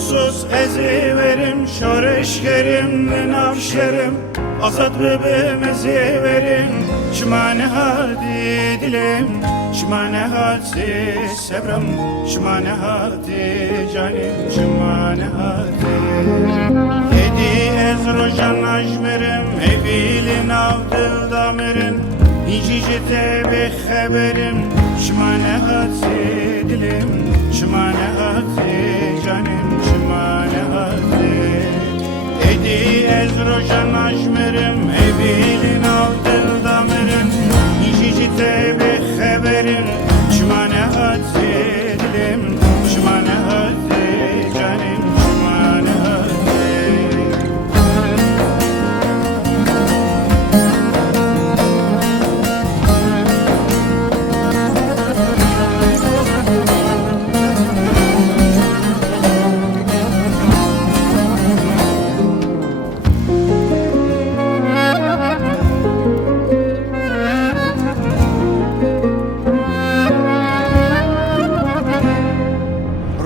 Sus eziverim, şoreşkerim, nafşerim, azat bebem eziverim. Şimane hadi dilim, şimane hadi sevram, şimane hadi canim, şimane hadi. Hedi ez rojan ajmerim, evilin avdıl damirin, İncicite bir haberim, şimane hadi dilim, şimane hadi canim, şimane hadi. Edi ez rojan ajmerim, evilin avdıl damirin, İncicite bir haberim, şimane hadi dilim, şimane hadi canim, şimane hadi.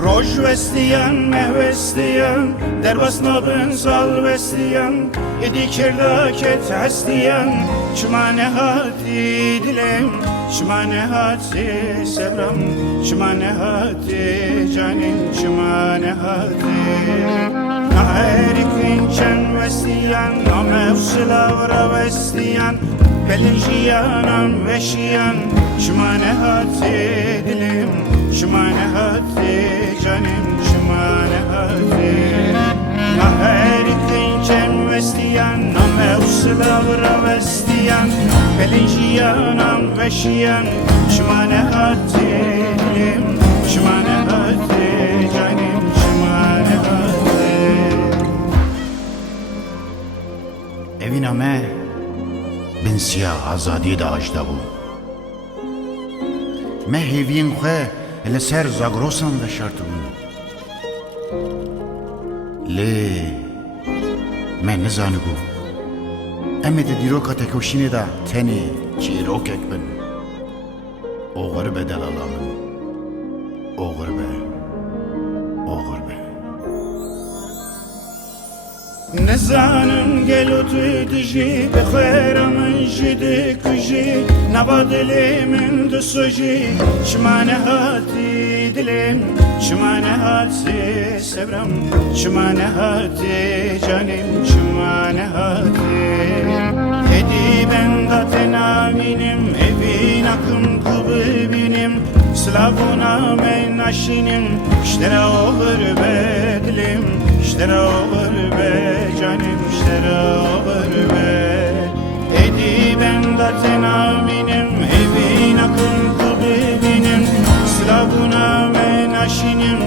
Roj vestiyan, mehvestiyan, derbas nabın sal vestiyan, Edi kirdaket hestiyan, şimane hadi dilim, şimane hadi sevram, şimane hadi canim, şimane hadi. Naherikin çen vestiyan, namevsilavra vestiyan, Belinjiyanam veşiyan, şimane hadi dilim, şimane hadi canim, şimane hadi. Naherikin çen vestiyan, namevsilavra vestiyan, Belinjiyanam veşiyan, şimane hadi dilim, şimane hadi canim, şimane hadi. Eviname bin siyah azadi da ajda bu. Me heviyên xwe li ser zagrosan veşartibûn. Lê me nizanibû em ê di dîroka tekoşînê de tenê çîrokek bin. Oxir be delala min, oxir be, oxir be. Nezanim gel otu diji, bixweramın jidi kuji, naba dilimin dusuji, şimane hati dilim, şimane hati sevram, şimane hati canim, şimane hati. Hedi ben da tenaminim, evin akım kubu benim, Slavuna men aşinim, işlere olur be dilim, işlere olur be canim, işlere olur be. Edi ben da tenaminim, evin akım kubu benim, Slavuna men aşinim,